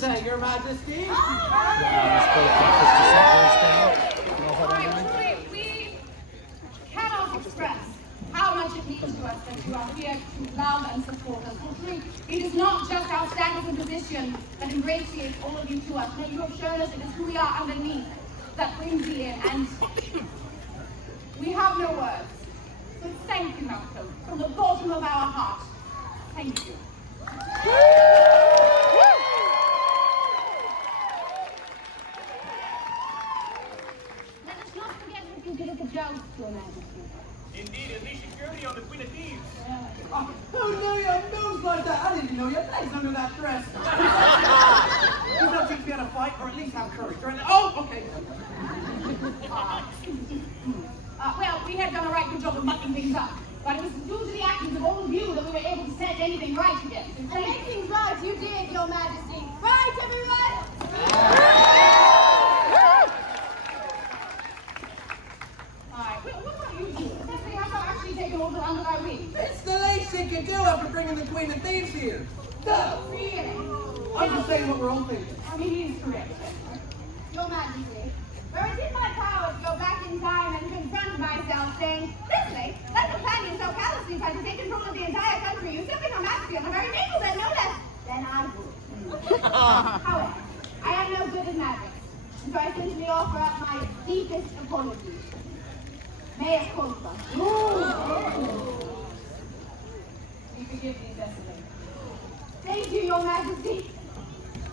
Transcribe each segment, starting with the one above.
say, Your Majesty? We cannot express how much it means to us that you are here to love and support us. For truly, it is not just our status and position that ingratiates all of you to us. No, you have shown us it is who we are underneath that brings you in, and we have no words. So thank you, Malcolm, from the bottom of our heart. Thank you. Let us not forget that you did at the joust, Your Majesty. Indeed, at least security on the Queen of Thieves. Oh, who knew your moves like that? I didn't know your legs under that dress. You don't teach me how to fight, or at least have courage. Right? Oh, okay. Well, we had done a right good job of mucking things up, but it was due to the actions of all of you that we were able to set anything right again. And make things right, you did, Your Majesty. Right, everyone? What about you two? Especially after actually taken all the under our wing. It's the least she can do after bringing the Queen of Thieves here. Duh. Really? I'm just saying what we're all thinking. I mean, he is correct. Your Majesty, were it in my power to go back in time and confront myself, saying, Leslie, that companion so callously tried to take control of the entire country, usurping her majesty on the very navel, then no less, then I would. However, I am no good at magic, and so I simply offer up my deepest apologies. Mea culpa. We forgive thee, Cecily. Thank you, Your Majesty.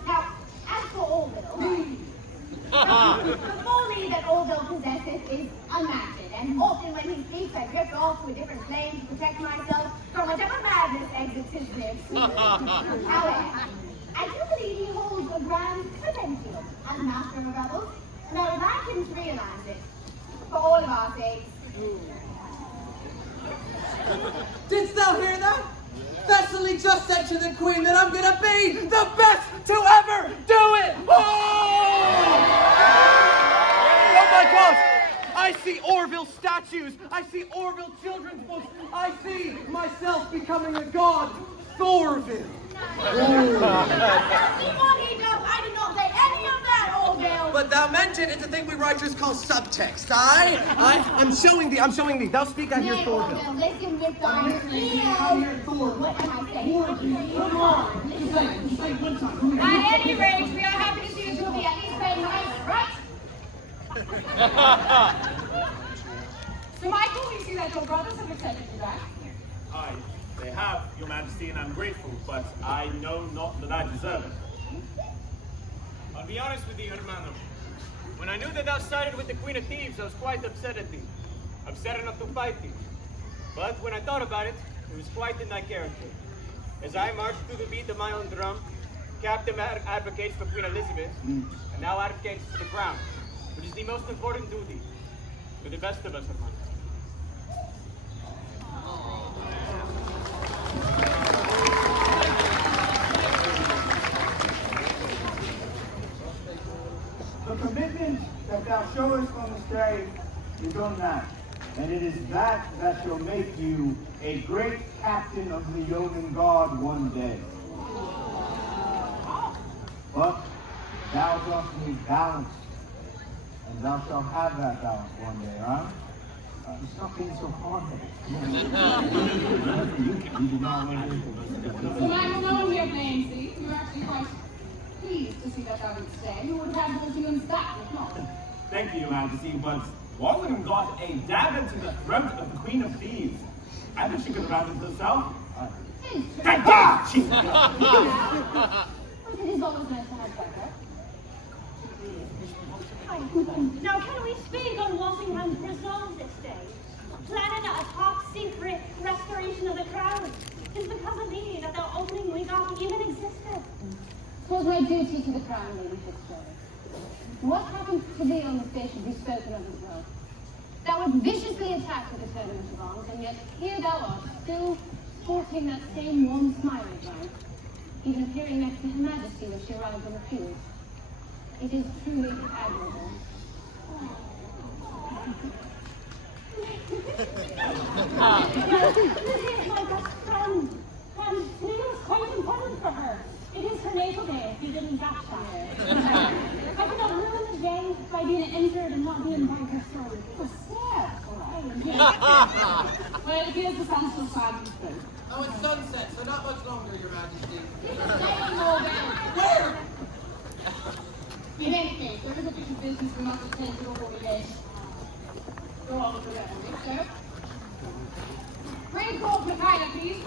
Now, as for Orville, the folly that Orville possesseth is unmatched, and often when he speaks, I drift off to a different plane to protect myself from whatever madness exits his lips. However, I do believe he holds a grand potential as master of rebels, and I would like him to realize it, for all of our sakes. Didst thou hear that? Thessaly just said to the Queen that I'm gonna be the best to ever do it! Oh my God! I see Orville statues! I see Orville children's books! I see myself becoming a god! Thorville! I did not say any of that, Orville! But thou meant it. It's a thing we writers call subtext. I'm showing thee. Thou speak, I hear Nay, Thorville. Orville, listen with thine ears. What am I saying? Come on, listen. At any rate, we are happy to see that you'll be at least paying nice, right? So, Michael, we see that your brothers have accepted you back. Aye, they have, Your Majesty, and I'm grateful, but I know not that I deserve it. I'll be honest with you, hermano. When I knew that thou sided with the Queen of Thieves, I was quite upset at thee. Upset enough to fight thee. But when I thought about it, it was quite in thy character. As I marched through the beat of my own drum, Captain advocates for Queen Elizabeth, and thou advocates for the crown, which is the most important duty to the best of us, hermano. The commitment that thou showest on this day is unmatched, and it is that that shall make you a great captain of the yeoman guard one day. But thou dost need balance, and thou shalt have that balance one day, huh? Stop being so hard-headed. So, Michael, no one here blames thee. We were actually quite pleased to see that thou didn't stay. We would have had Walsingham's back, if not. Thank you, Your Majesty, but Walsingham got a dagger to the throat of the Queen of Thieves. I think she could have handled herself. Thank God! She It is always nice to have back, Now, can we speak on Walsingham's resolve this day? Planning a top-secret restoration of the crown. It's because of thee that the opening we got even existed. Twas my duty to the crown, Lady Fitzgerald. What happened to thee on the fish should be spoken of as well. Thou wert viciously attacked at the tournament of arms, and yet here thou art, still sporting that same warm smile of thine, even appearing next to Her Majesty when she arrived on the field. It is truly admirable. This is my best friend, and today was quite important for her. It is her natal day, if you didn't catch that. I could not ruin the day by being injured and not being by her sword. It was sad, Well, it appears the sun's still shining through. Oh, it's sunset, so not much longer, Your Majesty. Where? In any case, there is official business we must attend to before we leave. Go on with the rest, sir. Bring Court Micaiah, please.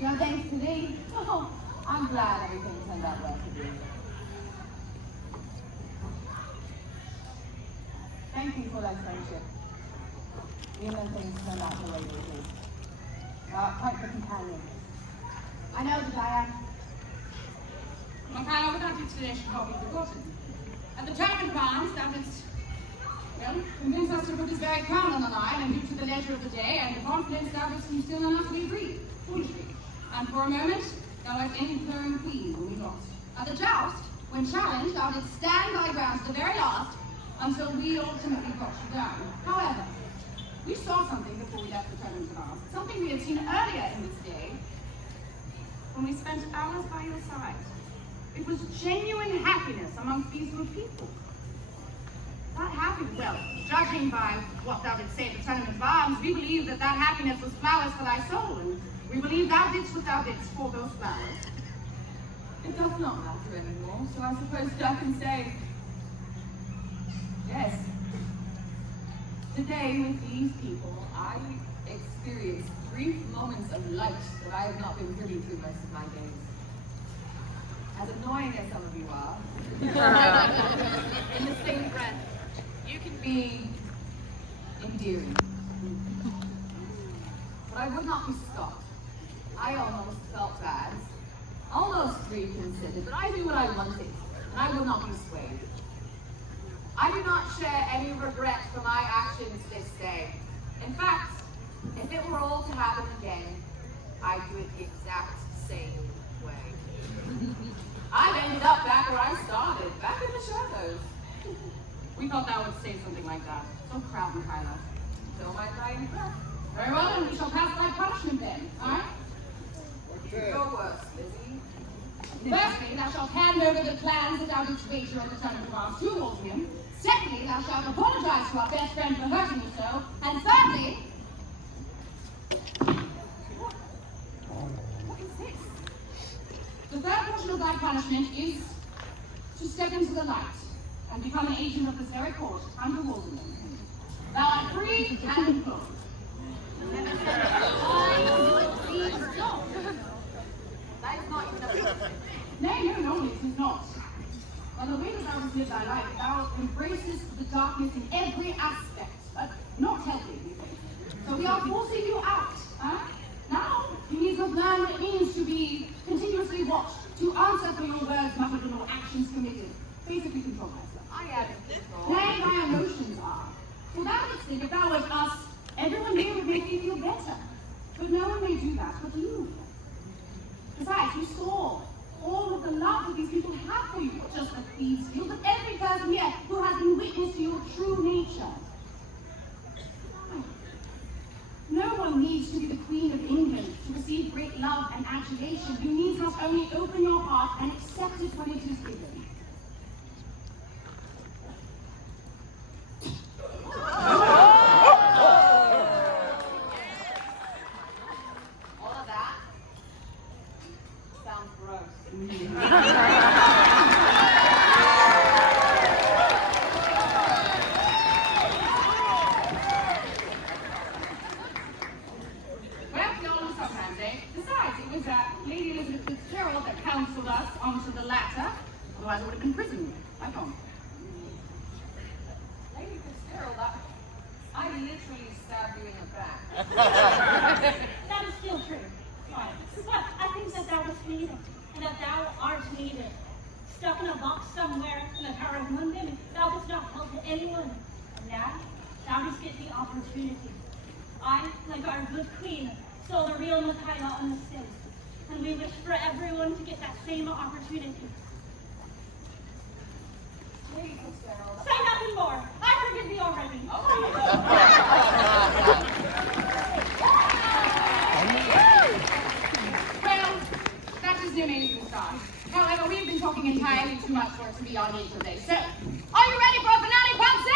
No thanks to thee. Oh, I'm glad everything turned out well for thee. Thank you for that friendship. Even when things turned out the way they did. Quite the companion. I know that I am. Micaiah, without explanation, can't be forgotten. At the time of advance, thou didst, well, convince us to put this very crown on the line, and due to the leisure of the day and the confidence thou didst instill in us, we agreed, foolishly. And for a moment, thou wert enthroned queen when we lost. At the joust, when challenged, thou didst stand thy ground to the very last, until we ultimately got you down. However, we saw something before we left the tournament of arms, something we had seen earlier in this day, when we spent hours by your side. It was genuine happiness amongst these good people. That happiness, well, judging by what thou didst say at the tournament of arms, we believe that that happiness was flowers for thy soul, and we believe thou didst what thou didst for those flowers. It does not matter anymore, so I suppose I can say, yes. Today with these people, I experienced brief moments of light that I have not been privy to most of my days. As annoying as some of you are, in the same breath, you can be endearing. But I would not be stopped. I almost felt bad, almost reconsidered, but I do what I wanted, and I will not be swayed. I do not share any regret for my actions this day. In fact, if it were all to happen again, I'd do it the exact same way. I've ended up back where I started, back in the shadows. We thought thou would say something like that. So proud, Micaiah. So my dying breath. Very well, then we shall pass thy punishment then, alright? Your worst, Lizzie. Firstly, thou shalt hand over the plans that thou didst wager on the tournament of arms to Walsingham. Secondly, thou shalt apologize to our best friend for hurting you so. And thirdly, what is this? The third portion of thy punishment is to step into the light and become an agent of this very court under Walsingham. Thou art free and employed. That is not even a punishment. Nay, no, it is not. By the way that thou hast lived thy life, thou embraces the darkness in every aspect, but not healthy, we think. So we are forcing you out, huh? Now, you need to learn what it means to be continuously watched, to answer for your words muttered and your actions committed. Basically control myself. I am in control. Nay, my emotions are. For thou wouldst think if thou wert us, everyone here would make you feel better. But no one may do that but you. Besides, you saw all of the love that these people have for you, not just the thieves feel, but every person here who has been witness to your true nature. No one needs to be the Queen of England to receive great love and adulation. You need to not only open your heart and accept it when it is given. All of that sounds gross. Well, we all know sometimes, eh? Besides, it was Lady Elizabeth Fitzgerald that counseled us onto the latter. Otherwise, it would have been prison. I don't. Lady Fitzgerald, I literally stabbed you in the back. That is still true. But I think that needed. Stuck in a box somewhere in the Tower of London, thou didst not help anyone. And now, thou didst get the opportunity. I, like our good queen, saw the real Michaela on the stage, and we wish for everyone to get that same opportunity. Say nothing more. I forgive thee already. Well, that is the amazing start. However, we have been talking entirely too much for it to be on here today. So, are you ready for a finale, Pops?